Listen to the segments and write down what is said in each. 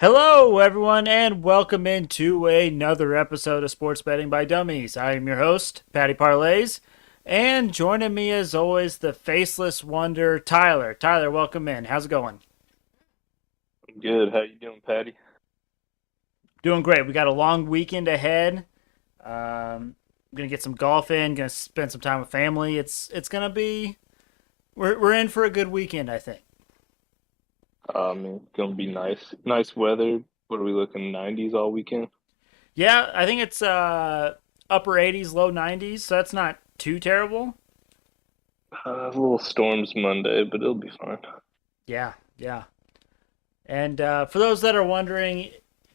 Hello, everyone, and welcome into another episode of Sports Betting by Dummies. I am your host, Patty Parlays, and joining me as always, the faceless wonder, Tyler. Tyler, welcome in. How's it going? Good. How you doing, Patty? Doing great. We got a long weekend ahead. I'm gonna get some golf in. Gonna spend some time with family. It's gonna be. We're in for a good weekend, I think. It's gonna be nice. Nice weather. What are we looking? 90s all weekend. Yeah, I think it's upper 80s, low 90s, so that's not too terrible. Little storms Monday, but it'll be fine. Yeah, yeah. And for those that are wondering,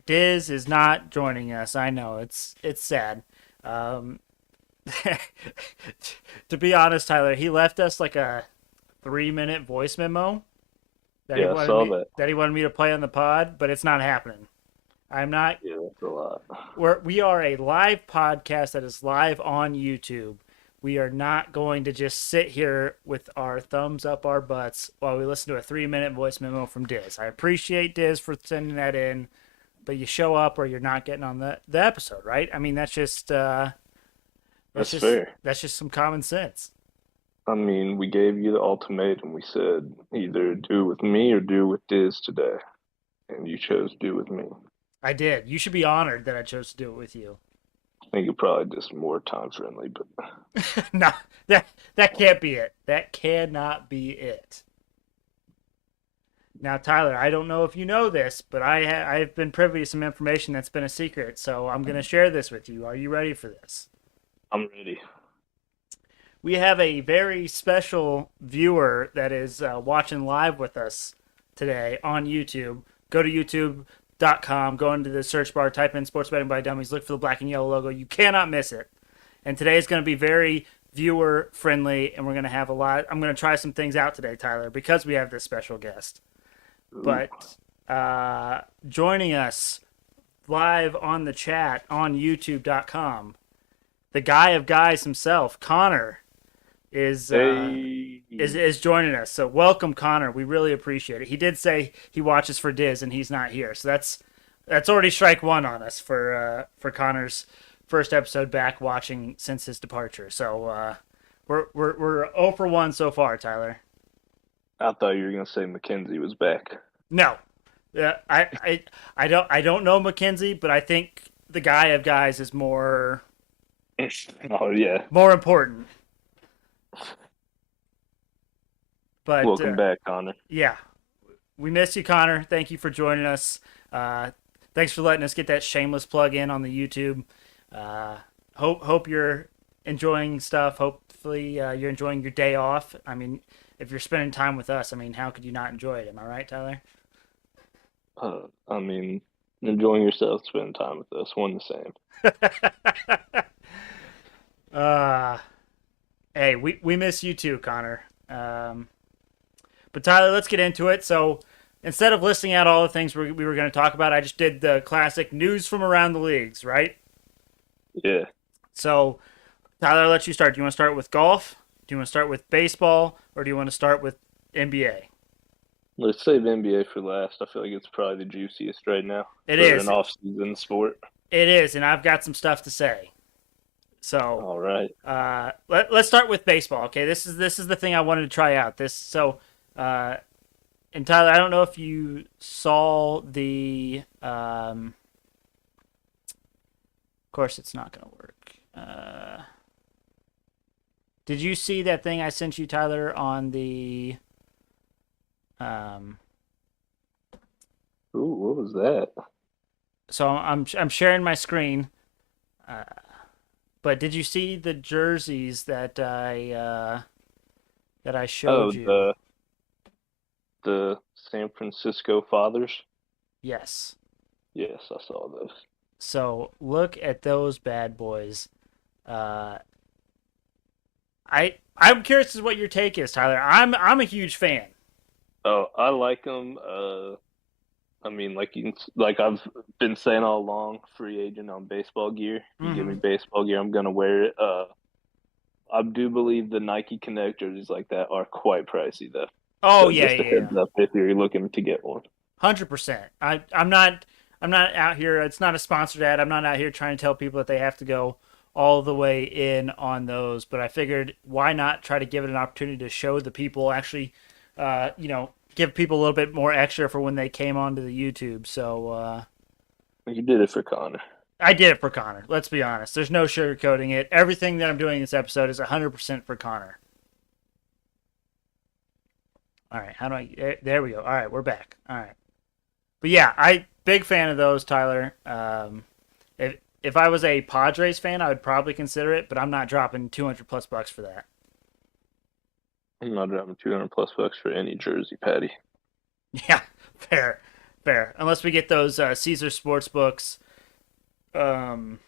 Dizz is not joining us. I know it's sad. Um, to be honest, Tyler, he left us like a 3 minute voice memo Yeah, I saw that. that he wanted me to play on the pod, but it's not happening. I'm not. Yeah, that's a lot. We are a live podcast that is live on YouTube. We are not going to just sit here with our thumbs up our butts while we listen to a 3 minute voice memo from Diz. I appreciate Diz for sending that in, but you show up or you're not getting on the episode, right? I mean, That's fair. that's just some common sense. We gave you the ultimatum. We said either do it with me or do it with Diz today, and you chose do it with me. I did. You should be honored that I chose to do it with you. I think it probably just more time friendly, but No, that can't be it. That cannot be it. Now, Tyler, I don't know if you know this, but I've been privy to some information that's been a secret, so I'm going to share this with you. Are you ready for this? I'm ready. We have a very special viewer that is watching live with us today on YouTube. Go to youtube.com, go into the search bar, type in Sports Betting by Dummies, look for the black and yellow logo. You cannot miss it. And today is going to be very viewer friendly, and we're going to have a lot. I'm going to try some things out today, Tyler, because we have this special guest. Ooh. But joining us live on the chat on youtube.com, the guy of guys himself, Connor, is Hey. is joining us. So welcome, Connor. We really appreciate it. He did say he watches for Diz and he's not here, so that's already strike one on us for Connor's first episode back watching since his departure. So we're 0 for 1 so far, Tyler. I thought you were gonna say Mackenzie was back. No, I don't know Mackenzie, but I think the guy of guys is Oh yeah. more important. But Welcome back, Connor. yeah, we miss you, Connor. Thank you for joining us. Thanks for letting us get that shameless plug in on the YouTube. Hope you're enjoying stuff. Hopefully you're enjoying your day off. I mean, if you're spending time with us, I mean, how could you not enjoy it? Am I right, Tyler? Uh, I mean, enjoying yourself, spending time with us, one the same. uh, hey, we miss you too, Connor. But Tyler, let's get into it. So instead of listing out all the things we were going to talk about, I just did the classic news from around the leagues, right? Yeah, So Tyler, I'll let you start. Do you want to start with golf? Do you want to start with baseball? Or do you want to start with NBA? let's save NBA for last. I feel like it's probably the juiciest right now It for an is. off-season sport. It is. And I've got some stuff to say. So All right. let's start with baseball. Okay, this is the thing I wanted to try out. Uh, and Tyler, I don't know if you saw the. Of course, it's not going to work. Did you see that thing I sent you, Tyler, on the? Um, Ooh, what was that? so I'm sharing my screen. Uh, but did you see the jerseys that I Oh, showed you? the San Francisco Fathers. Yes. Yes, I saw those. So look at those bad boys. Uh, I'm curious as what your take is, Tyler. I'm a huge fan. Oh, I like them. Like I've been saying all along, free agent on baseball gear. You give me Hmm. baseball gear, I'm gonna wear it. I do believe the Nike Connect jerseys like that are quite pricey though. Oh So yeah, just a yeah, yeah. heads up if you're looking to get one. 100%. I'm not out here. It's not a sponsored ad. I'm not out here trying to tell people that they have to go all the way in on those. But I figured, why not try to give it an opportunity to show the people actually, give people a little bit more extra for when they came onto the YouTube. So You did it for Connor. I did it for Connor. Let's be honest. There's no sugarcoating it. Everything that I'm doing in this episode is 100% for Connor. All right, how do I? There we go. All right, we're back. All right, but yeah, I big fan of those, Tyler. If I was a Padres fan, I would probably consider it, but I'm not dropping 200 plus bucks for that. I'm not dropping 200 plus bucks for any jersey, Patty. Yeah, fair, fair. Unless we get those Caesar Sports Books, um,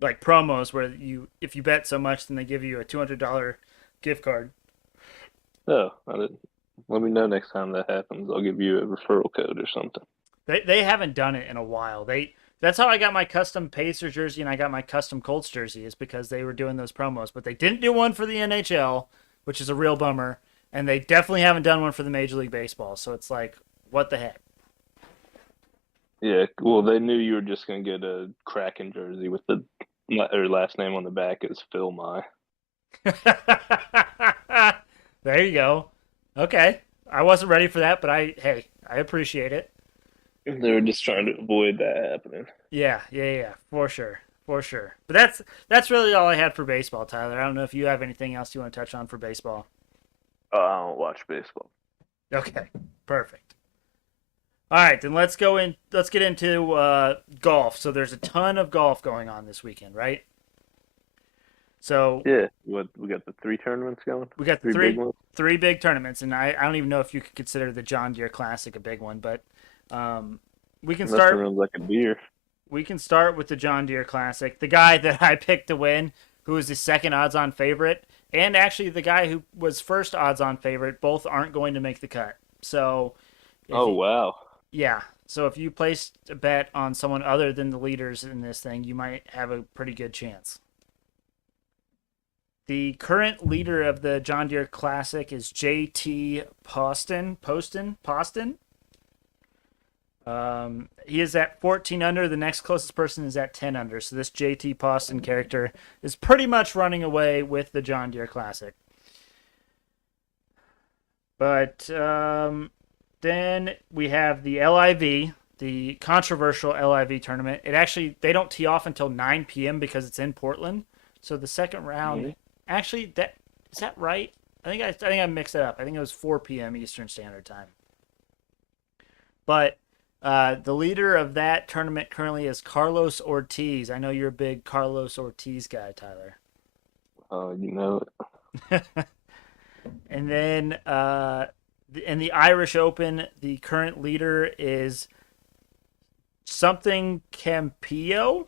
like promos where if you bet so much, then they give you a $200 gift card. Oh, I didn't. Let me know next time that happens. I'll give you a referral code or something. They haven't done it in a while. That's how I got my custom Pacers jersey and I got my custom Colts jersey, is because they were doing those promos. But they didn't do one for the NHL, which is a real bummer, and they definitely haven't done one for the Major League Baseball. So it's like, what the heck? Yeah, well, they knew you were just gonna get a Kraken jersey with the her last name on the back is Phil Mai. There you go. Okay, I wasn't ready for that, but I appreciate it. They were just trying to avoid that happening. Yeah, yeah, yeah, for sure, for sure. But that's really all I had for baseball, Tyler. I don't know if you have anything else you want to touch on for baseball. Oh, I don't watch baseball. Okay, perfect. All right, then let's go in. Let's get into golf. So there's a ton of golf going on this weekend, right? So Yeah, what we got the three tournaments going? we got the Three big ones. three big tournaments, and I don't even know if you could consider the John Deere Classic a big one, but we can Nothing start. runs like a deer. We can start with the John Deere Classic. The guy that I picked to win, who was the second odds-on favorite, and actually the guy who was first odds-on favorite, both aren't going to make the cut. So, Oh, wow. yeah. So if you placed a bet on someone other than the leaders in this thing, you might have a pretty good chance. The current leader of the John Deere Classic is JT Poston. He is at 14 under. The next closest person is at 10 under. So this JT Poston character is pretty much running away with the John Deere Classic. But then we have the LIV, the controversial LIV tournament. They don't tee off until 9 p.m. because it's in Portland. So the second round, actually, is that right? I think I mixed it up. I think it was 4 p.m. Eastern Standard Time. But the leader of that tournament currently is Carlos Ortiz. I know you're a big Carlos Ortiz guy, Tyler. Oh, you know it. And then in the Irish Open, the current leader is something Campillo,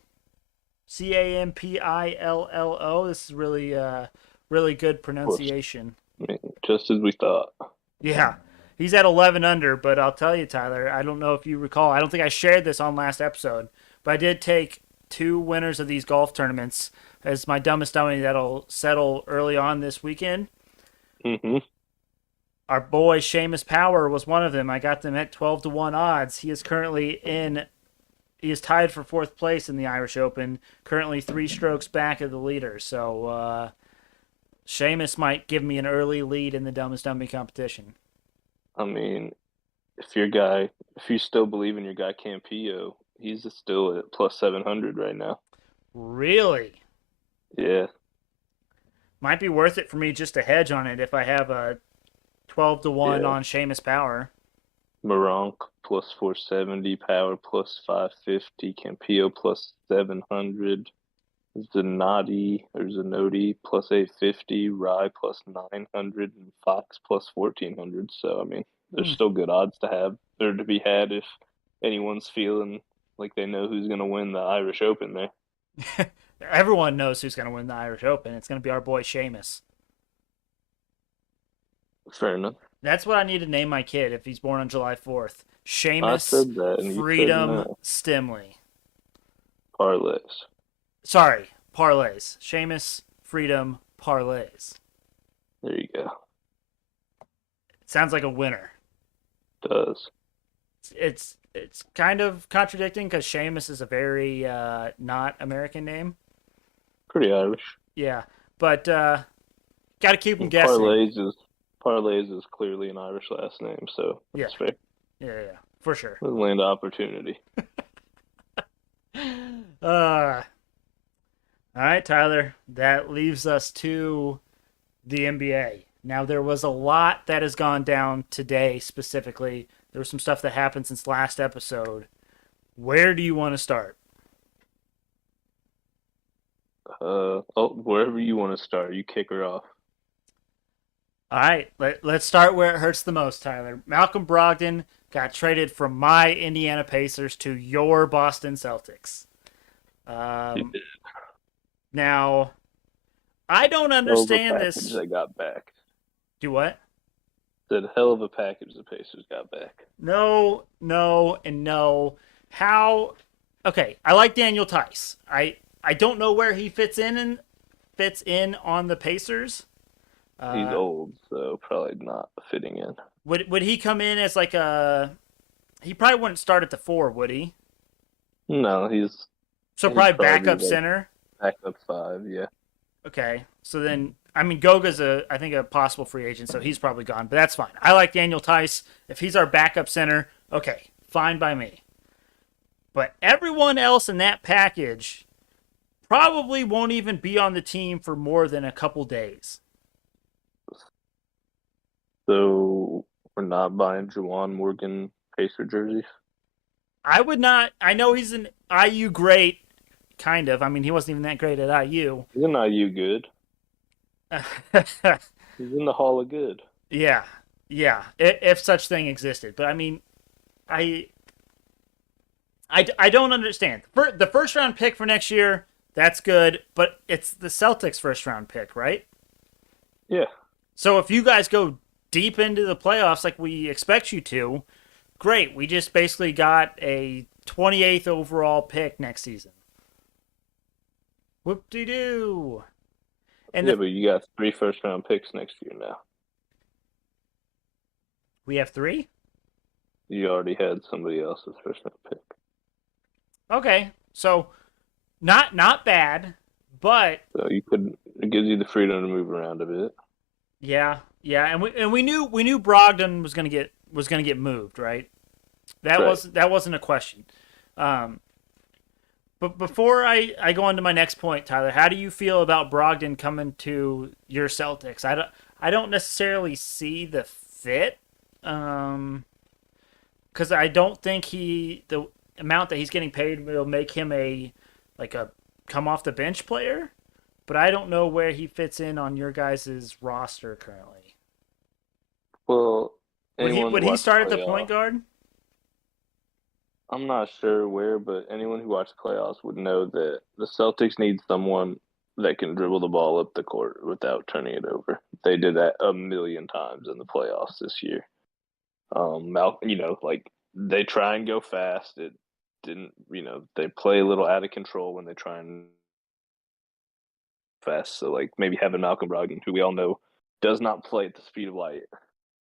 Campillo. This is really good pronunciation. I mean, just as we thought. Yeah. He's at 11 under, but I'll tell you, Tyler, I don't know if you recall. I don't think I shared this on last episode, but I did take two winners of these golf tournaments as my dumbest dummy that'll settle early on this weekend. Mm-hmm. Our boy Seamus Power was one of them. I got them at 12-1 odds. He is tied for fourth place in the Irish Open, currently 3 strokes back of the leader. So Seamus might give me an early lead in the Dumbest Dummy competition. I mean, if you still believe in your guy Campillo, he's still at plus 700 right now. Really? Yeah. Might be worth it for me just to hedge on it if I have a 12-1 on Seamus Power. Moronk plus 470, Power plus 550, Campillo plus 700, Zanotti plus 850, Rye plus 900, and Fox plus 1400. So, I mean, there's still good odds to be had if anyone's feeling like they know who's going to win the Irish Open there. Everyone knows who's going to win the Irish Open. It's going to be our boy Seamus. Fair enough. That's what I need to name my kid if he's born on July 4th. I Seamus said that, and Freedom you said no. Stimley. Parlays. Sorry, parlays. Seamus Freedom parlays. There you go. Sounds like a winner. Does. It's kind of contradicting because Seamus is a very not American name. Pretty Irish. Yeah, but got to keep them And guessing. Parlays is clearly an Irish last name, so Yeah, that's fair. yeah, for sure. Land of opportunity. All right, Tyler. That leaves us to the NBA. Now, there was a lot that has gone down today specifically. There was some stuff that happened since last episode. Where do you want to start? Wherever you want to start, you kick her off. All right, let's start where it hurts the most, Tyler. Malcolm Brogdon got traded from my Indiana Pacers to your Boston Celtics. He Um, did. now, I don't Hell of a understand package this. they got back. Do what? Said hell of a package the Pacers got back. No, no, and no. How? Okay, I like Daniel Tice. I don't know where he fits in on the Pacers. He's Uh, old, so probably not fitting in. would he come in as like a? He probably wouldn't start at the four, would he? No, So he'd probably probably backup be like center. backup five. Yeah, Okay, so then I mean Goga's I think a possible free agent, so he's probably gone, but that's fine. I like Daniel Tice. If he's our backup center, okay, fine by me. But everyone else in that package probably won't even be on the team for more than a couple days. so we're not buying Juwan Morgan Pacer jerseys. I would not. I know he's an IU great, kind of. I mean, he wasn't even that great at IU. He's an IU good. He's in the Hall of Good. Yeah, yeah. If such thing existed, but I mean, I I don't understand. For the first round pick for next year, that's good, but it's the Celtics' first round pick, right? Yeah, So if you guys go deep into the playoffs like we expect you to, great. We just basically got a 28th overall pick next season. Whoop de doo. And yeah, the, but you got three first round picks next year now. we have three? You already had somebody else's first round pick. Okay. So not bad, but So you could it gives you the freedom to move around a bit. yeah, yeah, and we knew Brogdon was gonna get moved, right? Right. That wasn't a question. Um, but before I go on to my next point, Tyler, how do you feel about Brogdon coming to your Celtics? I don't necessarily see the fit, because I don't think the amount that he's getting paid will make him a come off the bench player. But I don't know where he fits in on your guys' roster currently. Well, Would he anyone who would he watched start at the point playoffs, guard? I'm not sure where, but anyone who watched playoffs would know that the Celtics need someone that can dribble the ball up the court without turning it over. They did that a million times in the playoffs this year. Like they try and go fast. It didn't, they play a little out of control when they try and fast. So like maybe having Malcolm Brogdon, who we all know does not play at the speed of light,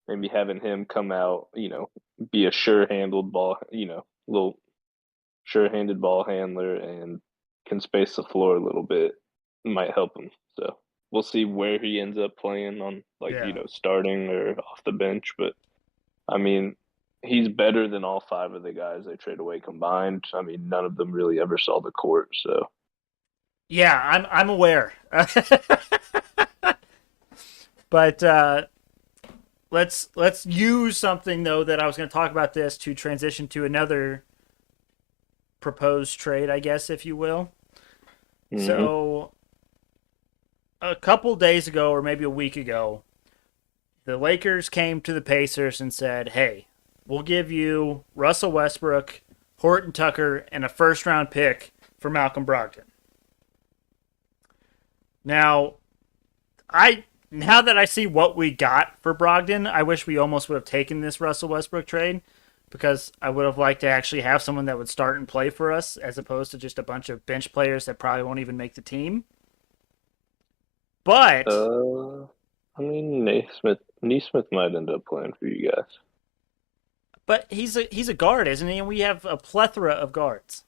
maybe having him come out, be a sure-handled ball, little sure-handed ball handler and can space the floor a little bit might help him. So we'll see where he ends up playing on, like, Yeah. starting or off the bench. But I mean, he's better than all five of the guys they trade away combined. I mean, none of them really ever saw the court. So Yeah, I'm aware. But let's use something though that I was going to talk about this to transition to another proposed trade, I guess, if you will. mm-hmm. So a couple days ago, or maybe a week ago, the Lakers came to the Pacers and said, "Hey, we'll give you Russell Westbrook, Horton Tucker, and a first round pick for Malcolm Brogdon." Now, I now that I see what we got for Brogdon, I wish we almost would have taken this Russell Westbrook trade because I would have liked to actually have someone that would start and play for us as opposed to just a bunch of bench players that probably won't even make the team. But I mean, Naismith might end up playing for you guys. But he's a guard, isn't he? And we have a plethora of guards.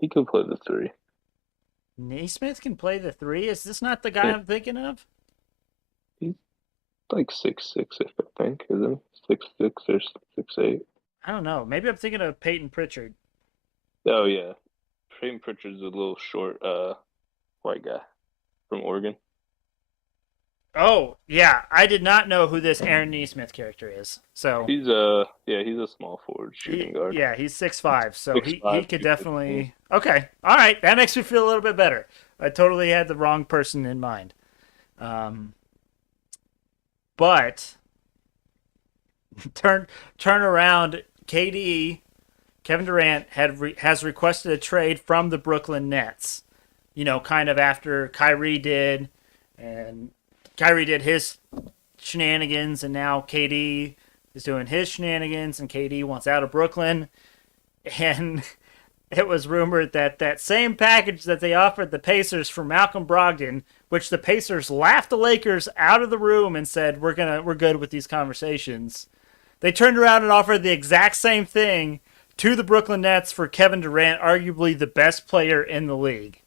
He could play the three. Naismith can play the three. Is this not the guy Yeah, I'm thinking of? he's like 6'6", I think, isn't he? 6'6" or 6'8". I don't know. Maybe I'm thinking of Peyton Pritchard. Oh yeah, Peyton Pritchard's a little short, white guy from Oregon. Oh, yeah. I did not know who this Aaron Neesmith character is. So He's a small forward shooting guard. yeah, he's 6'5", so Six he five, could 215. definitely. Okay, all right. That makes me feel a little bit better. I totally had the wrong person in mind. Um, but turn around. Kevin Durant has requested a trade from the Brooklyn Nets. You know, kind of after Kyrie did, and Kyrie did his shenanigans, and now KD is doing his shenanigans, and KD wants out of Brooklyn. And it was rumored that that same package that they offered the Pacers for Malcolm Brogdon, which the Pacers laughed the Lakers out of the room and said we're good with these conversations. They turned around and offered the exact same thing to the Brooklyn Nets for Kevin Durant, arguably the best player in the league.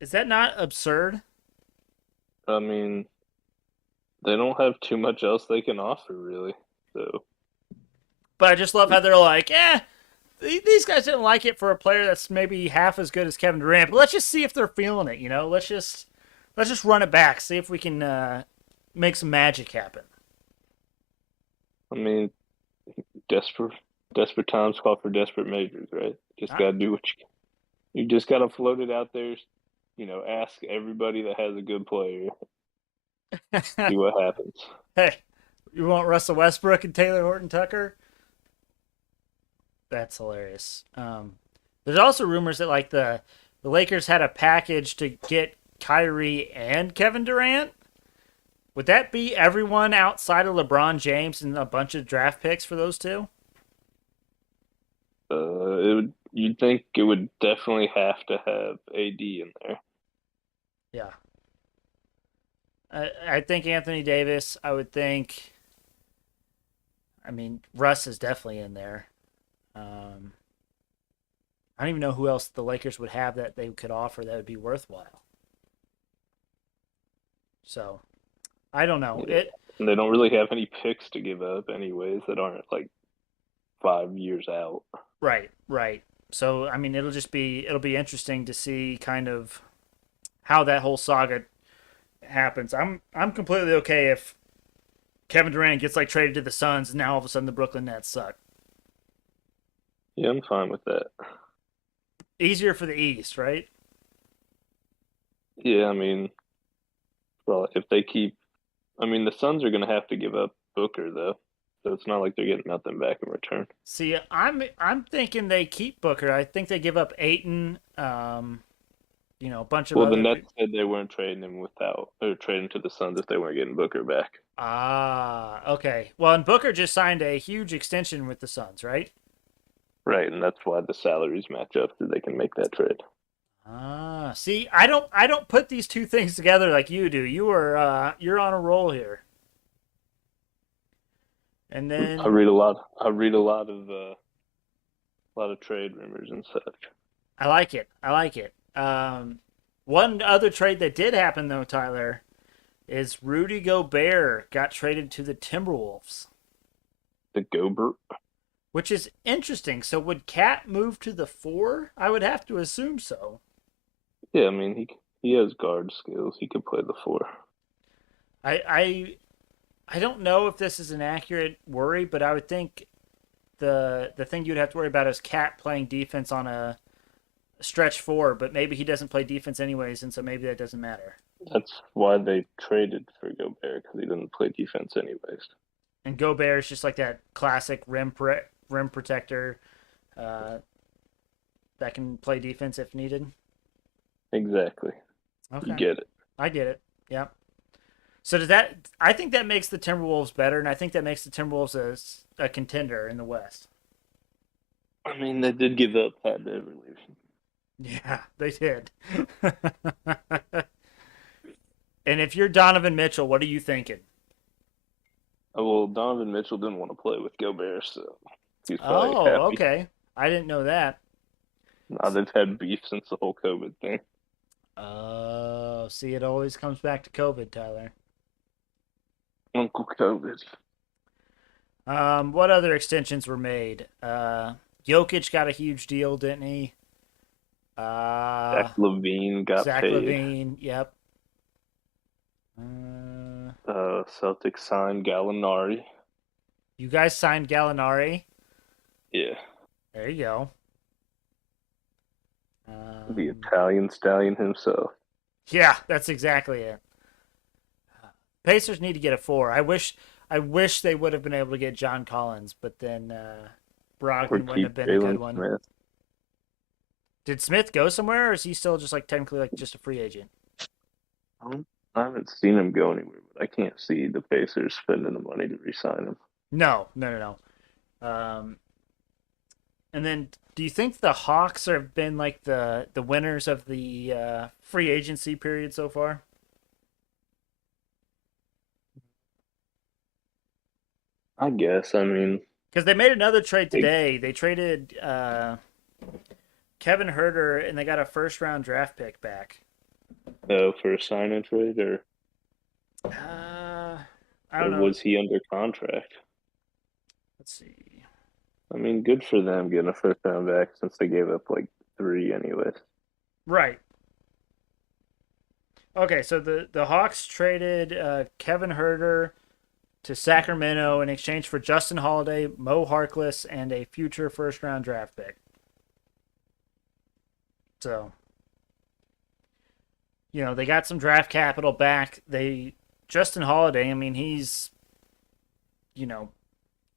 Is that not absurd? I mean, they don't have too much else they can offer, really. So But I just love how they're like, these guys didn't like it for a player that's maybe half as good as Kevin Durant. But let's just see if they're feeling it. You know, let's just run it back, see if we can make some magic happen. I mean, desperate desperate times call for desperate measures, right? Just I, gotta do what you just gotta float it out there. Ask everybody that has a good player, see what happens. hey, you want Russell Westbrook and Taylor Horton Tucker? That's hilarious. There's also rumors that like the Lakers had a package to get Kyrie and Kevin Durant. Would that be everyone outside of LeBron James and a bunch of draft picks for those two? You'd think it would definitely have to have AD in there. Yeah. I think Anthony Davis. I would think. I mean, Russ is definitely in there. Um, I don't even know who else the Lakers would have that they could offer that would be worthwhile. So I don't know. Yeah. And they don't really have any picks to give up, anyways, that aren't like 5 years out. Right, right. So I mean, it'll be interesting to see kind of how that whole saga happens. I'm completely okay if Kevin Durant gets like traded to the Suns and now all of a sudden the Brooklyn Nets suck. Yeah, I'm fine with that. Easier for the East, right? Yeah, I mean, well, if they keep, I mean, the Suns are going to have to give up Booker though, so it's not like they're getting nothing back in return. See, I'm thinking they keep Booker. I think they give up Aiton, a bunch of Well, the other. Nets said they weren't trading him without, or trading to the Suns if they weren't getting Booker back. Ah, okay. Well, and Booker just signed a huge extension with the Suns, right? Right, and that's why the salaries match up so they can make that trade. Ah, see, I don't put these two things together like you do. You're on a roll here. And I then read a lot. I read a lot of trade rumors and such. I like it. I like it. One other trade that did happen though, Tyler, is Rudy Gobert got traded to the Timberwolves, The Gobert. which is interesting. So would Cat move to the four? I would have to assume so. Yeah, I mean he has guard skills. He could play the four. I I I don't know if this is an accurate worry, but I would think the thing you'd have to worry about is Cat playing defense on a stretch four, but maybe he doesn't play defense anyways, and so maybe that doesn't matter. That's why they traded for Gobert because he didn't play defense anyways. And Gobert is just like that classic rim protector uh, that can play defense if needed. Exactly. You Okay, get it. I get it. Yeah. So does that? I think that makes the Timberwolves better, and I think that makes the Timberwolves a contender in the West. I mean, they did give up Pat Beverly. Yeah, they did. And if you're Donovan Mitchell, what are you thinking? Well, Donovan Mitchell didn't want to play with Gobert, so he's probably Oh, happy. okay. I didn't know that. Now they've had beef since the whole COVID thing. Oh, see, it always comes back to COVID, Tyler. Uncle COVID. What other extensions were made? Jokic got a huge deal, didn't he? Zach Uh, Levine got Zach paid. Levine, yep. Uh, Celtics signed Gallinari. you guys signed Gallinari. Yeah, There you go. the Um, Italian stallion himself. yeah, that's exactly it. Pacers need to get a four. I wish they would have been able to get John Collins, but then Or Brogdon wouldn't keep have been a good Jalen one. Smith. Did Smith go somewhere, or is he still just like technically like just a free agent? I haven't seen him go anywhere, but I can't see the Pacers spending the money to re-sign him. No, no, no, no. And then, do you think the Hawks have been like the winners of the free agency period so far? I guess. I mean, Because they made another trade they today. They traded Kevin Herter, and they got a first round draft pick back. go for a sign and trade, Uh, I or don't know. was he under contract? Let's see. I mean, good for them getting a first round back since they gave up like three anyways. Right. Okay, so the Hawks traded Kevin Herter to Sacramento in exchange for Justin Holiday, Mo Harkless, and a future first round draft pick. So, they got some draft capital back. Justin Holiday, I mean, he's, you know,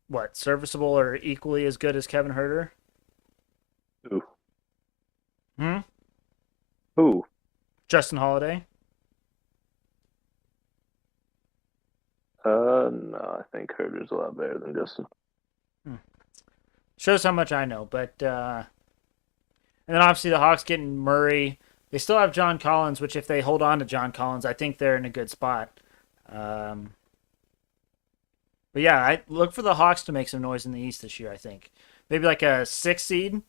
what, serviceable or equally as good as Kevin Herter? Who? Hmm? Who? Justin Holiday? No, I think Herter's a lot better than Justin. Hmm. Shows how much I know, but and then obviously the Hawks getting Murray. They still have John Collins, which if they hold on to John Collins, I think they're in a good spot. Um, but yeah, I look for the Hawks to make some noise in the East this year. I think maybe like a 6 seed.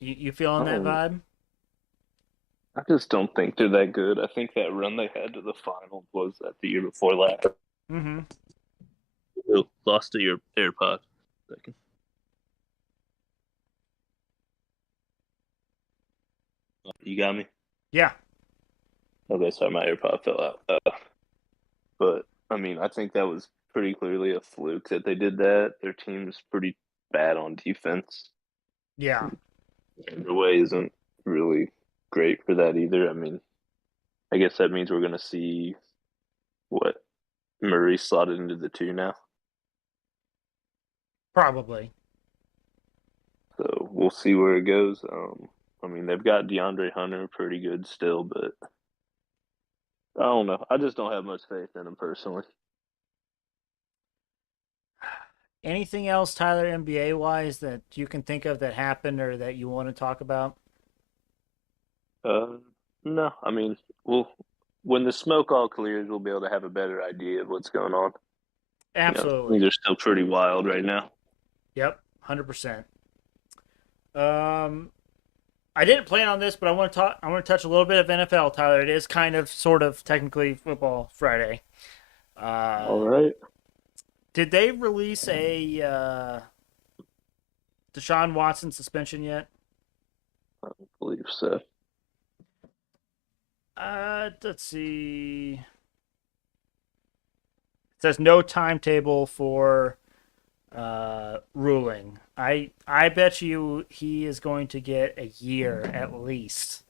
You feeling that Oh, vibe? I just don't think they're that good. I think that run they had to the finals was that the year before last. Mm-hmm. Oh, lost to your AirPod. Second. You got me? Yeah. Okay, sorry, my AirPod fell out. But I mean, I think that was pretty clearly a fluke that they did that. Their team's pretty bad on defense. Yeah. The way isn't really great for that either. I mean, I guess that means we're gonna see what Murray slotted into the two now. Probably. So we'll see where it goes. I mean, they've got DeAndre Hunter pretty good still, but I don't know. I just don't have much faith in him personally. Anything else, Tyler, NBA wise, that you can think of that happened or that you want to talk about? Uh, no, I mean, we'll when the smoke all clears, we'll be able to have a better idea of what's going on. Things Absolutely. are still pretty wild right now. Yep. 100%. Um, I didn't plan on this, but I want to talk. I want to touch a little bit of NFL, Tyler. It is kind of, sort of, technically Football Friday. All Uh, right. did they release a Deshaun Watson suspension yet? I believe so. Let's see. It says no timetable for ruling. I bet you he is going to get a year at least.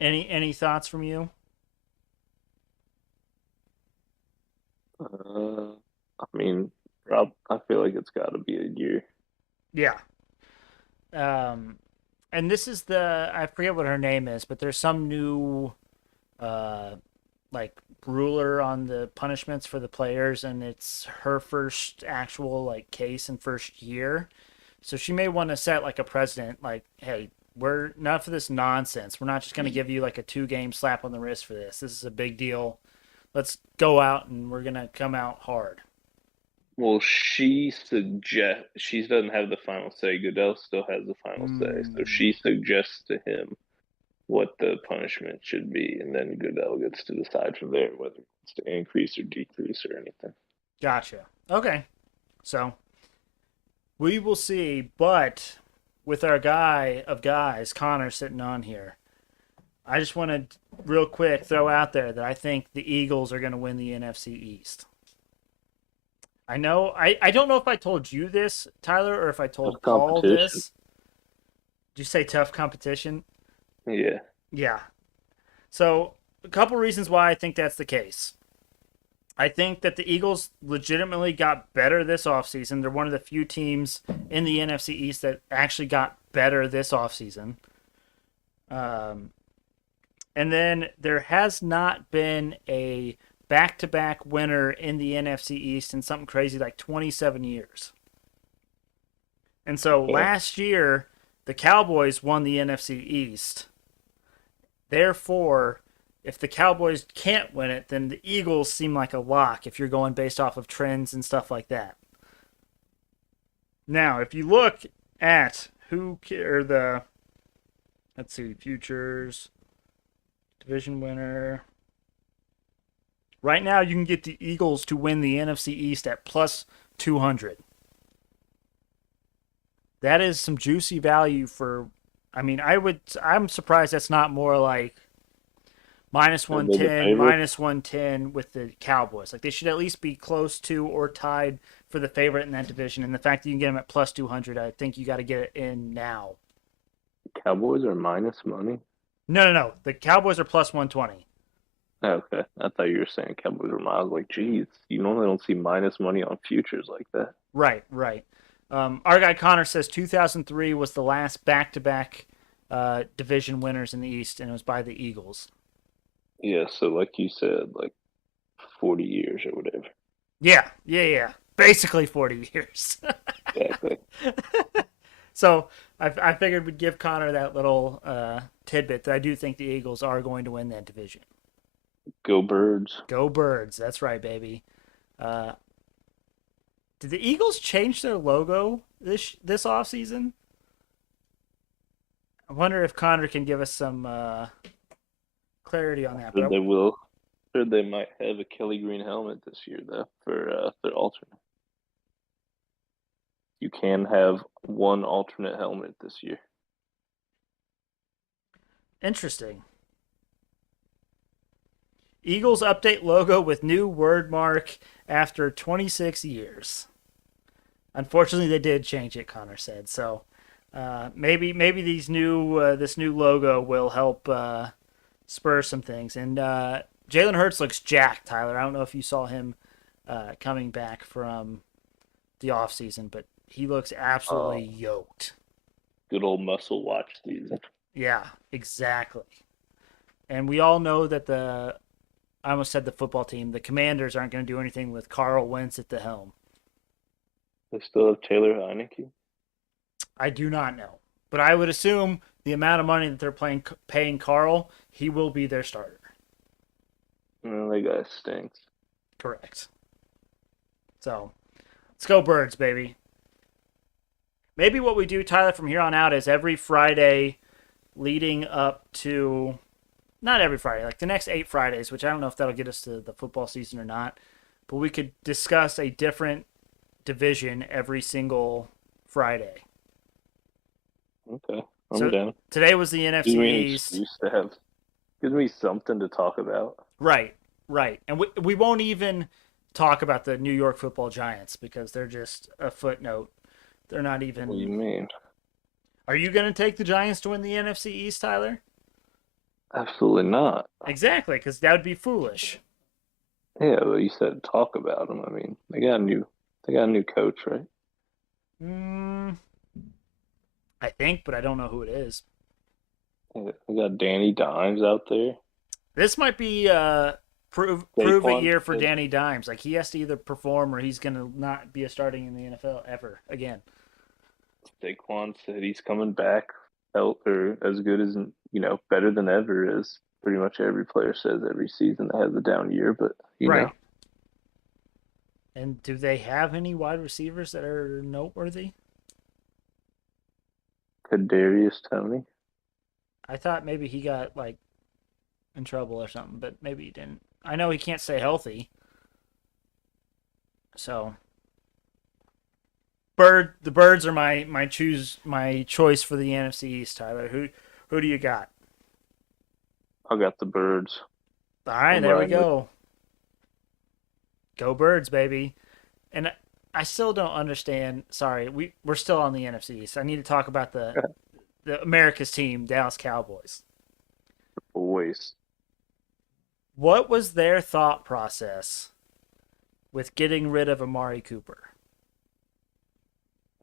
Any thoughts from you? I mean, I feel like it's got to be a year. Yeah. Um, and this is the I forget what her name is, but there's some new uh like ruler on the punishments for the players, and it's her first actual like case and first year. So she may want to set like a precedent, like, hey, We're not for this nonsense. We're not just going to give you like a 2 game slap on the wrist for this. This is a big deal. Let's go out and we're going to come out hard. Well, she doesn't have the final say. Goodell still has the final say, so Mm, she suggests to him what the punishment should be, and then Goodell gets to decide from there whether it's to increase or decrease or anything. gotcha. Okay. So we will see. But with our guy of guys, Connor, sitting on here, I just want to real quick throw out there that I think the Eagles are going to win the NFC East. I know. I don't know if I told you this, Tyler, or if I Tough told Paul competition. this. Did you say tough competition? Yeah. Yeah. So, a couple reasons why I think that's the case. I think that the Eagles legitimately got better this offseason. They're one of the few teams in the NFC East that actually got better this offseason. Um, and then there has not been a back to back winner in the NFC East in something crazy like 27 years. And so Okay. last year, the Cowboys won the NFC East. Therefore, if the Cowboys can't win it, then the Eagles seem like a lock if you're going based off of trends and stuff like that. Now, if you look at who or the let's see, futures division winner. Right now, you can get the Eagles to win the NFC East at plus 200. That is some juicy value for. I mean, I'm surprised that's not more like minus Are they the 110, favorite? minus 110 with the Cowboys. Like they should at least be close to or tied for the favorite in that division. And the fact that you can get them at plus 200, I think you got to get it in now. Cowboys are minus money. No, no, no. The Cowboys are plus 120. Okay, I thought you were saying Cowboys were minus. I was like, geez, you normally don't see minus money on futures like that. Right, right. Our guy Connor says 2003 was the last back-to-back division winners in the East, and it was by the Eagles. Yeah, so like you said, like 40 years or whatever. Yeah, yeah, yeah. Basically 40 years. Exactly. So I figured we'd give Connor that little tidbit that I do think the Eagles are going to win that division. Go Birds. Go Birds. That's right, baby. Uh, did the Eagles change their logo this offseason? I wonder if Connor can give us some clarity on that. Heard But they will. Heard they might have a Kelly Green helmet this year though for their alternate. You can have one alternate helmet this year. interesting. Eagles update logo with new word mark after 26 years. Unfortunately, they did change it. Connor said so. Maybe this new logo will help spur some things. And Jalen Hurts looks jacked. Tyler, I don't know if you saw him coming back from the offseason, but he looks absolutely Uh, yoked. Good old muscle watch season. Yeah, exactly. And we all know that I almost said the football team, the Commanders aren't going to do anything with Carl Wentz at the helm. They still have Taylor Heineke. I do not know, but I would assume the amount of money that they're paying Carl, he will be their starter. Well, that guy stinks. Correct. So let's go Birds, baby. Maybe what we do, Tyler, from here on out is every Friday leading up to not every Friday, like the next 8 Fridays, which I don't know if that'll get us to the football season or not, but we could discuss a different division every single Friday. Okay, I'm So down. today was the Gives NFC me an East. excuse to have. Gives me something to talk about. Right, right. And we won't even talk about the New York football Giants because they're just a footnote. They're not What do you even. mean? Are you going to take the Giants to win the NFC East, Tyler? Absolutely not. Exactly, because that would be foolish. Yeah, but you said talk about them. I mean, they got a new coach, right? Mm, I think, but I don't know who it is. They got Danny Dimes out there. This might be prove a Saquon year for said, Danny Dimes. Like he has to either perform or he's gonna not be a starting in the NFL ever again. Saquon said he's coming back health or as good as better than ever, as pretty much every player says every season that has a down year. But Right. And do they have any wide receivers that are noteworthy? Kadarius Toney. I thought maybe he got like in trouble or something, but maybe he didn't. I know he can't stay healthy, so the birds are my choice for the NFC East. Tyler, who do you got? I got the birds. All right, I'm there we riding with go. Go birds, baby. And I still don't understand. Sorry, we're still on the NFC East. I need to talk about the America's team, Dallas Cowboys. the boys. What was their thought process with getting rid of Amari Cooper?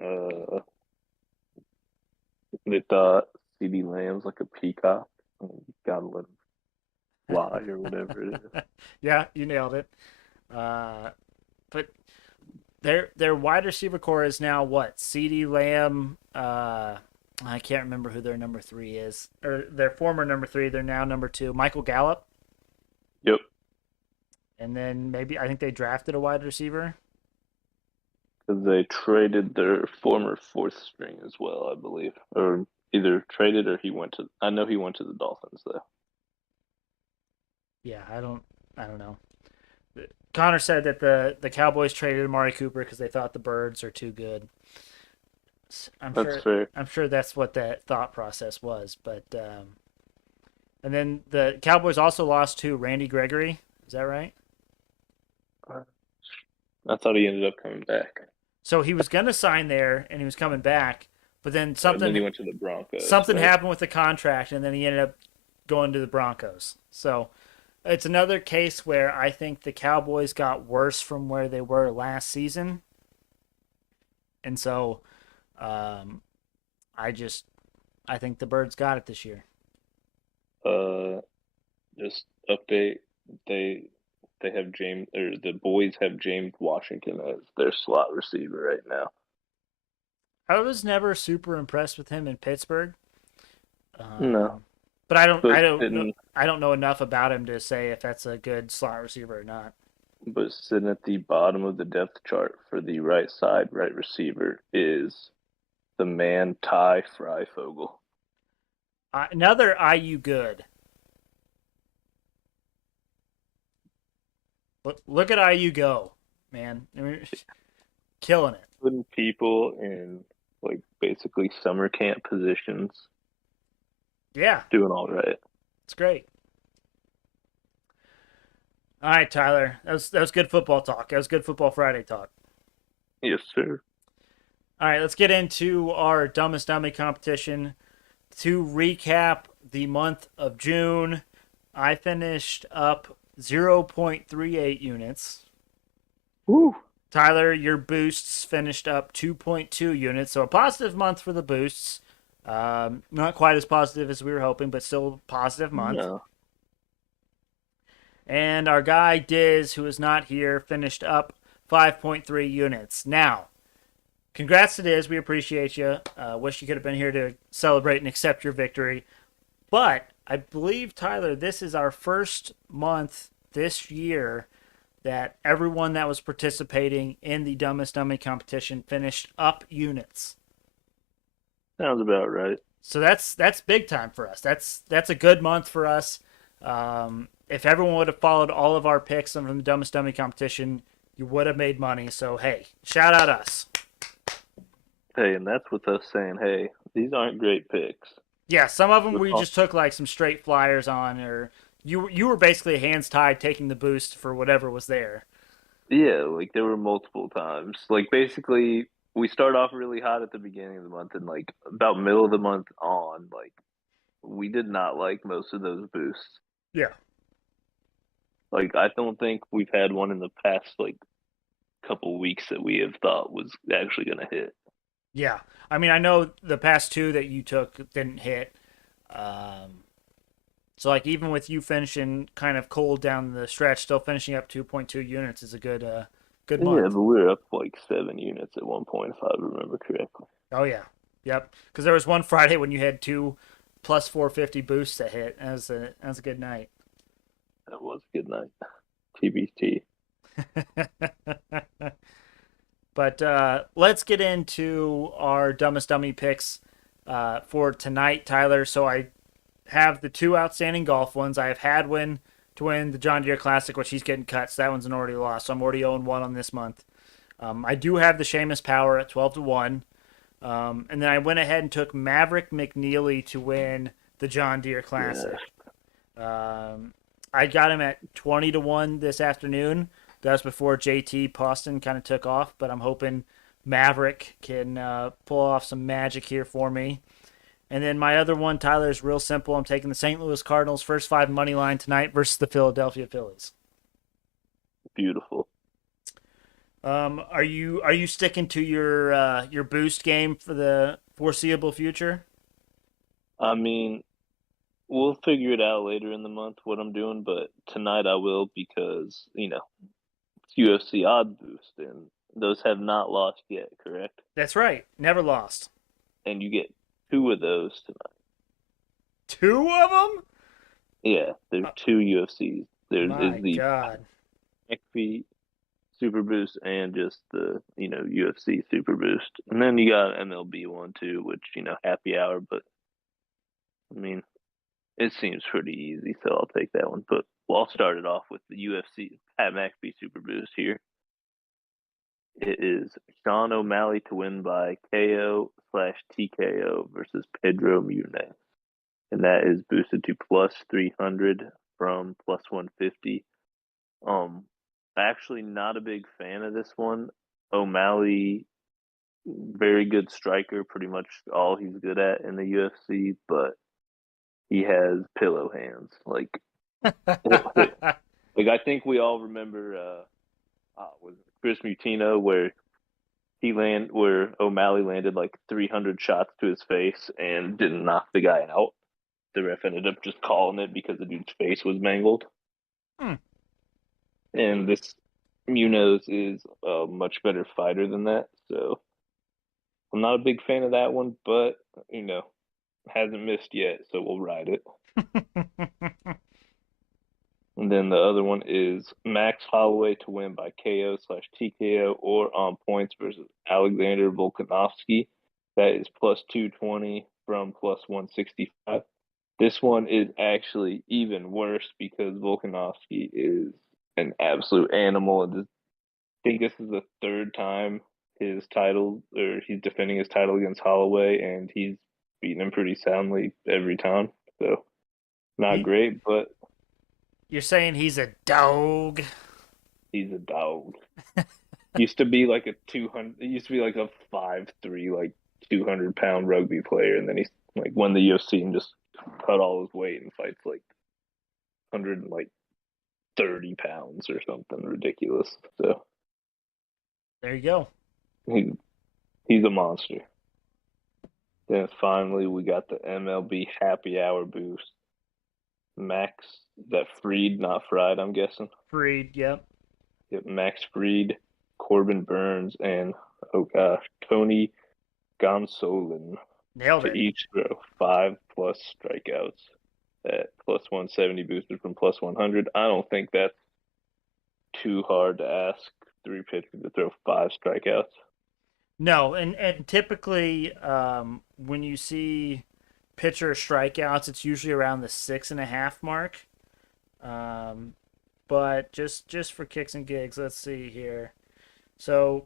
Uh, they thought CD Lamb's like a peacock. Gotta let him fly or whatever it is. Yeah, you nailed it. But their wide receiver core is now what? CD Lamb. I can't remember who their number three is, or their former number three. They're now number two. Michael Gallup, Yep, and then maybe I think they drafted a wide receiver. because they traded their former fourth string as well, I believe, or either traded or he went to. I know he went to the Dolphins though. Yeah, I don't know. Connor said that the Cowboys traded Amari Cooper because they thought the Birds are too good. I'm That's sure fair. I'm sure that's what that thought process was. But and then the Cowboys also lost to Randy Gregory. Is that right? I thought he ended up coming back. So he was gonna sign there and he was coming back, but then And then he went to the Broncos, something right? happened with the contract, and then he ended up going to the Broncos. So it's another case where I think the Cowboys got worse from where they were last season, and so um, I just I think the Birds got it this year. Uh, just update. They they have James or the boys have James Washington as their slot receiver right now. I was never super impressed with him in Pittsburgh, No, but but sitting I don't know enough about him to say if that's a good slot receiver or not. but sitting at the bottom of the depth chart for the right side right receiver is the man Ty Freifogel. Another IU good. Look at IU go, man. I mean, killing it. Putting people in like basically summer camp positions, Yeah, doing all right. it's great. All right, Tyler. That was good football talk. That was good football Friday talk. Yes, sir. All right, let's get into our dumbest dummy competition. To recap the month of June, I finished up 0.38 units. Woo. Tyler, your boosts finished up 2.2 units, so a positive month for the boosts. Not quite as positive as we were hoping, but still a positive month. No. And our guy Dizz, who is not here, finished up 5.3 units. Now, congrats to Dizz. We appreciate you. Wish you could have been here to celebrate and accept your victory. But I believe, Tyler, this is our first month this year that everyone that was participating in the Dumbest Dummy competition finished up units. Sounds about right. So that's big time for us. That's a good month for us. If everyone would have followed all of our picks from the Dumbest Dummy competition, you would have made money. So hey, shout out us. Hey, and that's with us saying, hey, these aren't great picks. Yeah, some of them With we all- just took like some straight flyers on, or you were basically hands tied taking the boost for whatever was there. Yeah, like there were multiple times. Like basically, we start off really hot at the beginning of the month, and like about middle of the month on, like we did not like most of those boosts. Yeah. Like I don't think we've had one in the past like couple weeks that we have thought was actually going to hit. Yeah. I mean, I know the past two that you took didn't hit. Um, so like even with you finishing kind of cold down the stretch, still finishing up 2.2 units is a good Yeah, month. but we were up like 7 units at one point, if I remember correctly. Oh yeah. Yep. Because there was one Friday when you had two plus 450 boosts to hit. That was a good night. That was a good night. TBT. But let's get into our dumbest dummy picks for tonight, Tyler. So I have the two outstanding golf ones. I have Hadwin to win the John Deere Classic, which he's getting cut. So that one's an already lost. So I'm already 0-1 on this month. I do have the Seamus Power at 12-1. And then I went ahead and took Maverick McNeely to win the John Deere Classic. I got him at 20-1 this afternoon. That was before JT Poston kind of took off, but I'm hoping Maverick can pull off some magic here for me. And then my other one, Tyler, is real simple. I'm taking the St. Louis Cardinals first five money line tonight versus the Philadelphia Phillies. Beautiful. Are you sticking to your boost game for the foreseeable future? I mean, we'll figure it out later in the month what I'm doing, but tonight I will because, it's UFC odd boost and those have not lost yet, correct? That's right. Never lost. And you get two of those tonight. Two of them? Yeah, there's two UFCs. There My is the God. XP Super Boost and just the, UFC Super Boost. And then you got MLB one too, which, happy hour, but I mean, it seems pretty easy, so I'll take that one. But I'll start it off with the UFC Pat McAfee Super Boost here. It is Sean O'Malley to win by KO/TKO versus Pedro Munez. And that is boosted to plus 300 from plus 150. Actually not a big fan of this one. O'Malley, very good striker, pretty much all he's good at in the UFC, but he has pillow hands. Like I think we all remember was Chris Mutino where O'Malley landed like 300 shots to his face and didn't knock the guy out. The ref ended up just calling it because the dude's face was mangled. Hmm. And this Munoz is a much better fighter than that, so I'm not a big fan of that one, but hasn't missed yet, so we'll ride it. And then the other one is Max Holloway to win by KO/TKO or on points versus Alexander Volkanovski. That is plus 220 from plus 165. This one is actually even worse because Volkanovski is an absolute animal. And I think this is the third time he's defending his title against Holloway, and he's beaten him pretty soundly every time. So not He, great, but you're saying he's a dog? he's a dog. Used to be like a 200. He used to be like a 5'3", like 200-pound rugby player, and then he's like won the UFC and just cut all his weight and fights like 130 pounds or something ridiculous. So There you go. he, he's a monster. Then finally we got the MLB happy hour boost. Max, that Freed, not Fried, I'm guessing. Freed, yep. Yep, Max Freed, Corbin Burns, and Tony Gonsolin Nailed to it. each throw 5+ strikeouts at plus 170 boosted from plus 100. I don't think that's too hard to ask three pitchers to throw 5 strikeouts. No, and typically when you see pitcher strikeouts, it's usually around the 6.5 mark. Um, but just for kicks and gigs, let's see here. So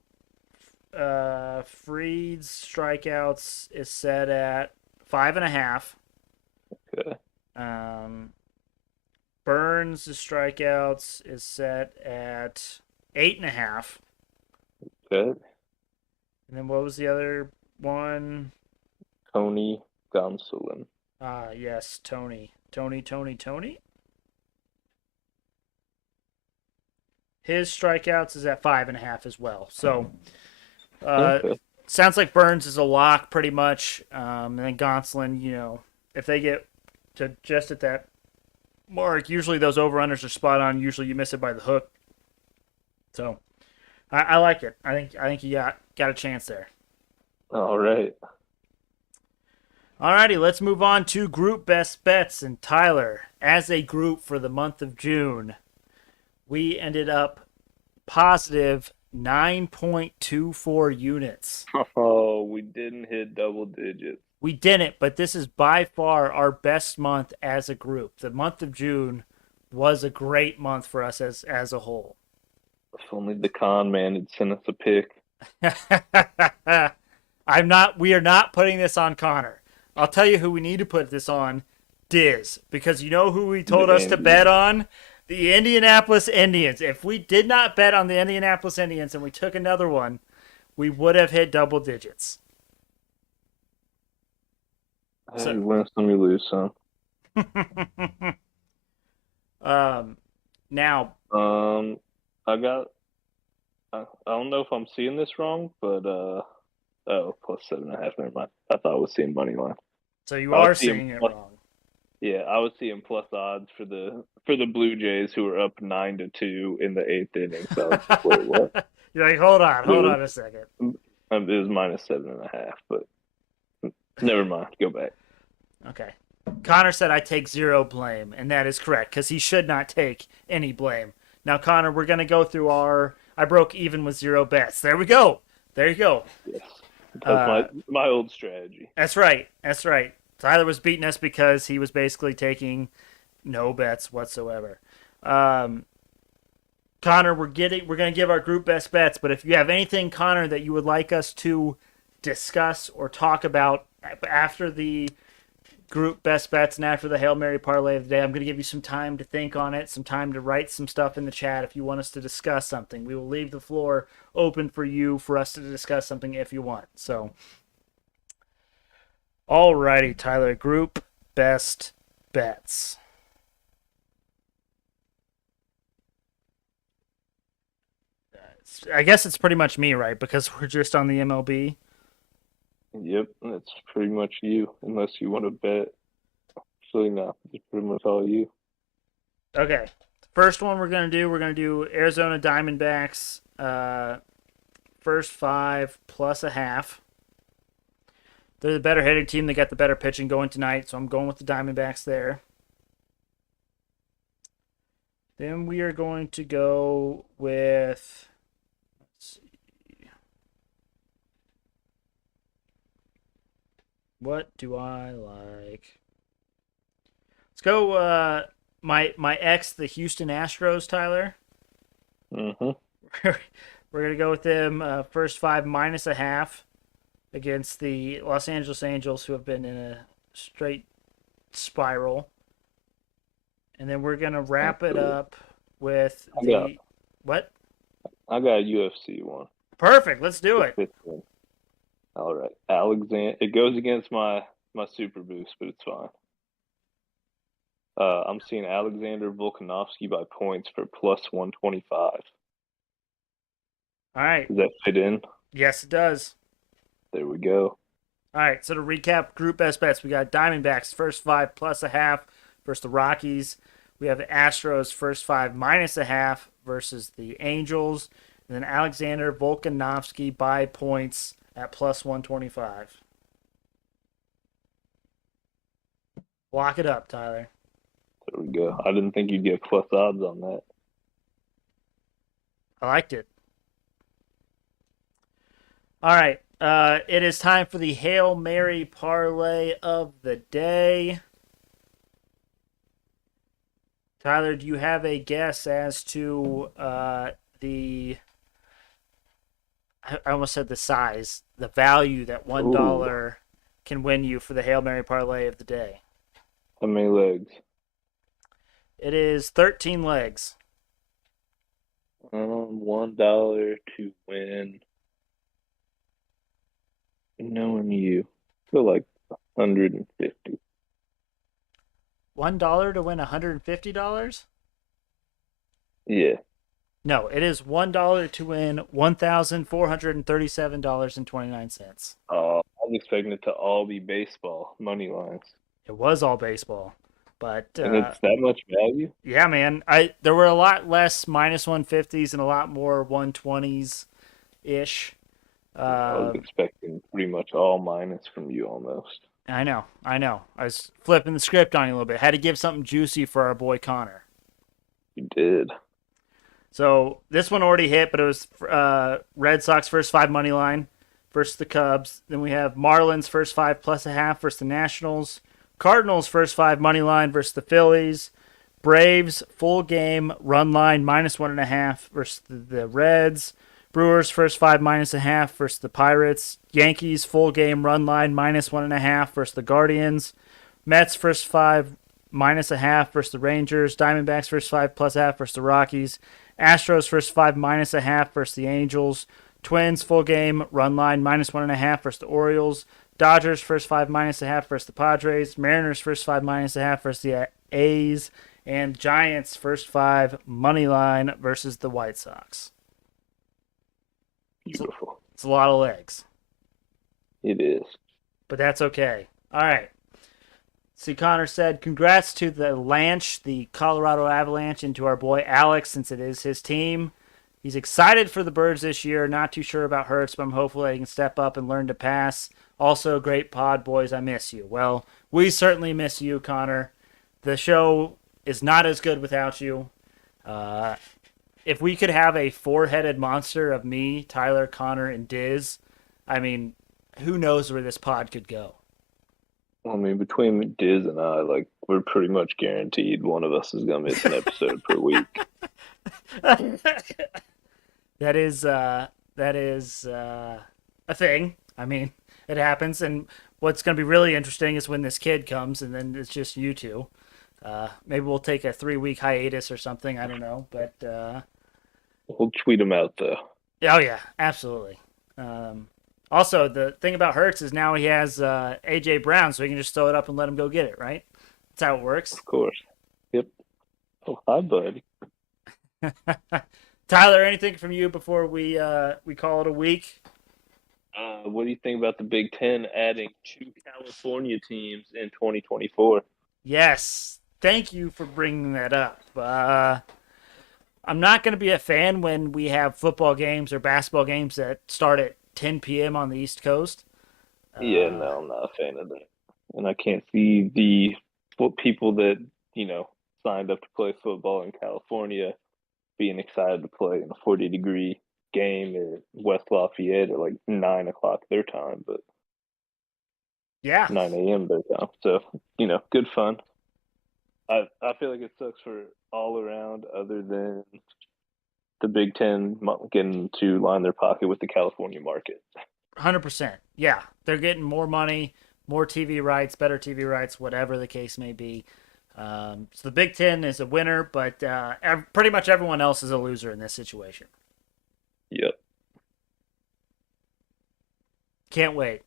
Freed's strikeouts is set at 5.5. Okay. Burns' strikeouts is set at 8.5. Good. And then what was the other one? Tony Gonsolin. Yes, Tony. Tony. His strikeouts is at 5.5 as well. So, Okay. sounds like Burns is a lock pretty much. And then Gonsolin, if they get to just at that mark, usually those over-unders are spot on. Usually you miss it by the hook. So, I like it. I think you got a chance there. All right. Alrighty, let's move on to group best bets. And Tyler, as a group for the month of June, we ended up positive 9.24 units. Oh, we didn't hit double digits. We didn't, but this is by far our best month as a group. The month of June was a great month for us as a whole. If only the con man had sent us a pick. We are not putting this on Connor. I'll tell you who we need to put this on, Dizz, because you know who we told us to bet on? The Indianapolis Indians. If we did not bet on the Indianapolis Indians and we took another one, we would have hit double digits. Hey, you win some, you lose some. Now, I got. I don't know if I'm seeing this wrong, but oh, plus 7.5. Never mind. I thought I was seeing money line. so you are seeing it wrong. Yeah, I was seeing plus odds for the Blue Jays, who were up 9-2 in the 8th inning. So I was just, wait, what? You're like, hold on a second. It was minus 7.5, but never mind. Go back. Okay. Connor said I take zero blame, and that is correct because he should not take any blame. Now, Connor, we're going to go through I broke even with zero bets. There we go. There you go. Yes, that's my old strategy. That's right. That's right. Tyler was beating us because he was basically taking no bets whatsoever. Connor, we're going to give our group best bets, but if you have anything, Connor, that you would like us to discuss or talk about after the group best bets and after the Hail Mary parlay of the day, I'm going to give you some time to think on it, some time to write some stuff in the chat if you want us to discuss something. We will leave the floor open for us to discuss something if you want. So, alrighty, Tyler, group best bets. I guess it's pretty much me, right? Because we're just on the MLB. Yep, that's pretty much you, unless you want to bet. Actually, no, it's pretty much all you. Okay. First one we're going to do Arizona Diamondbacks, first 5 plus a half. They're the better hitting team. They got the better pitching going tonight, so I'm going with the Diamondbacks there. Then we are going to go with, let's see, what do I like? Let's go my ex, the Houston Astros, Tyler. Mm-hmm. We're going to go with them first 5 minus a half against the Los Angeles Angels, who have been in a straight spiral. And then we're going to wrap it up with what? I got a UFC one. Perfect. Let's do it. All right. Alexander. It goes against my super boost, but it's fine. I'm seeing Alexander Volkanovski by points for plus 125. All right. Does that fit in? Yes, it does. There we go. All right. So to recap, group best bets, we got Diamondbacks first 5 plus a half versus the Rockies. We have the Astros first 5 minus a half versus the Angels. And then Alexander Volkanovski by points at plus 125. Lock it up, Tyler. There we go. I didn't think you'd get plus odds on that. I liked it. All right. It is time for the Hail Mary parlay of the day. Tyler, do you have a guess as to the... I almost said the size, the value that $1 can win you for the Hail Mary parlay of the day? How many legs? It is 13 legs. $1 to win. Knowing you, I feel like 150. $1 to win $150? Yeah. No, it is $1 to win $1,437.29. I was expecting it to all be baseball money lines. It was all baseball, but and it's that much value. Yeah, man. There were a lot less minus 150s and a lot more 120s ish. I was expecting pretty much all minus from you almost. I know, I know. I was flipping the script on you a little bit. Had to give something juicy for our boy Connor. You did. So this one already hit, but it was Red Sox first five money line versus the Cubs. Then we have Marlins first five plus a half versus the Nationals. Cardinals first five money line versus the Phillies. Braves full game run line minus 1.5 versus the Reds. Brewers first five minus a half versus the Pirates. Yankees full game run line minus 1.5 versus the Guardians. Mets first five minus a half versus the Rangers. Diamondbacks first five plus a half versus the Rockies. Astros first five minus a half versus the Angels. Twins full game run line minus 1.5 versus the Orioles. Dodgers first five minus a half versus the Padres. Mariners first five minus a half versus the A's. And Giants first five money line versus the White Sox. Beautiful. It's a lot of legs, It is. but that's okay. All right. See, Connor said, congrats to the Lanch, the Colorado Avalanche, and to our boy Alex, since it is his team. He's excited for the Birds this year. Not too sure about Hurts, but I'm hopeful that he can step up and learn to pass. Also, great pod, boys. I miss you. Well, we certainly miss you, Connor. The show is not as good without you. If we could have a four-headed monster of me, Tyler, Connor, and Dizz, I mean, who knows where this pod could go. I mean, between Diz and I, like, we're pretty much guaranteed one of us is gonna miss an episode per week. That is a thing. I mean, it happens. And what's going to be really interesting is when this kid comes, and then it's just you two. Maybe we'll take a 3-week hiatus or something. I don't know, but We'll tweet him out though. oh yeah, absolutely. Also, the thing about Hertz is now he has AJ Brown, so he can just throw it up and let him go get it. Right? That's how it works. Of course. Yep. Oh, hi, buddy. Tyler, anything from you before we call it a week? What do you think about the Big Ten adding 2 California teams in 2024? Yes, thank you for bringing that up. I'm not going to be a fan when we have football games or basketball games that start at 10 p.m. on the East Coast. Yeah, no, I'm not a fan of that. And I can't see the people that, signed up to play football in California being excited to play in a 40-degree game in West Lafayette at like 9 o'clock their time, but Yeah, 9 a.m. their time. So, good fun. I feel like it sucks for all around other than the Big Ten getting to line their pocket with the California market. 100%. Yeah, they're getting more money, more TV rights, better TV rights, whatever the case may be. So the Big Ten is a winner, but pretty much everyone else is a loser in this situation. Yep. Can't wait.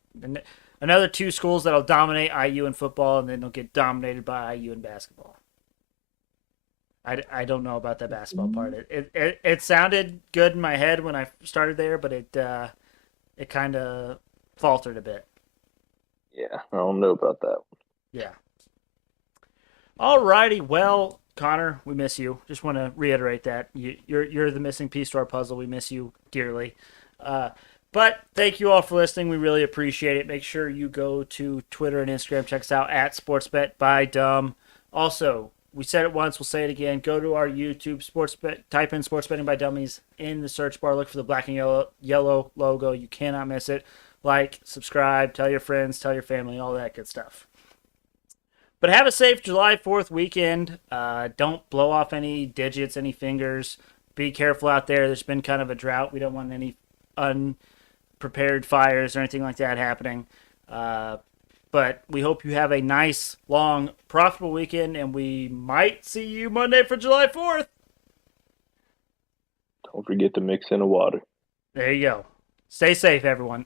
Another two schools that'll dominate IU in football, and then they'll get dominated by IU in basketball. I don't know about that basketball part. It sounded good in my head when I started there, but it kind of faltered a bit. Yeah, I don't know about that one. Yeah. Alrighty, well, Connor, we miss you. Just want to reiterate that you're the missing piece to our puzzle. We miss you dearly. But thank you all for listening. We really appreciate it. Make sure you go to Twitter and Instagram. Check us out at SportsBet by Dumb. Also, we said it once. We'll say it again. Go to our YouTube SportsBet. Type in Sports Betting by Dummies in the search bar. Look for the black and yellow logo. You cannot miss it. Like, subscribe, tell your friends, tell your family, all that good stuff. But have a safe July 4th weekend. Don't blow off any digits, any fingers. Be careful out there. There's been kind of a drought. We don't want any unprepared fires or anything like that happening. But we hope you have a nice, long, profitable weekend, and we might see you Monday for July 4th. Don't forget to mix in a water. There you go. Stay safe, everyone.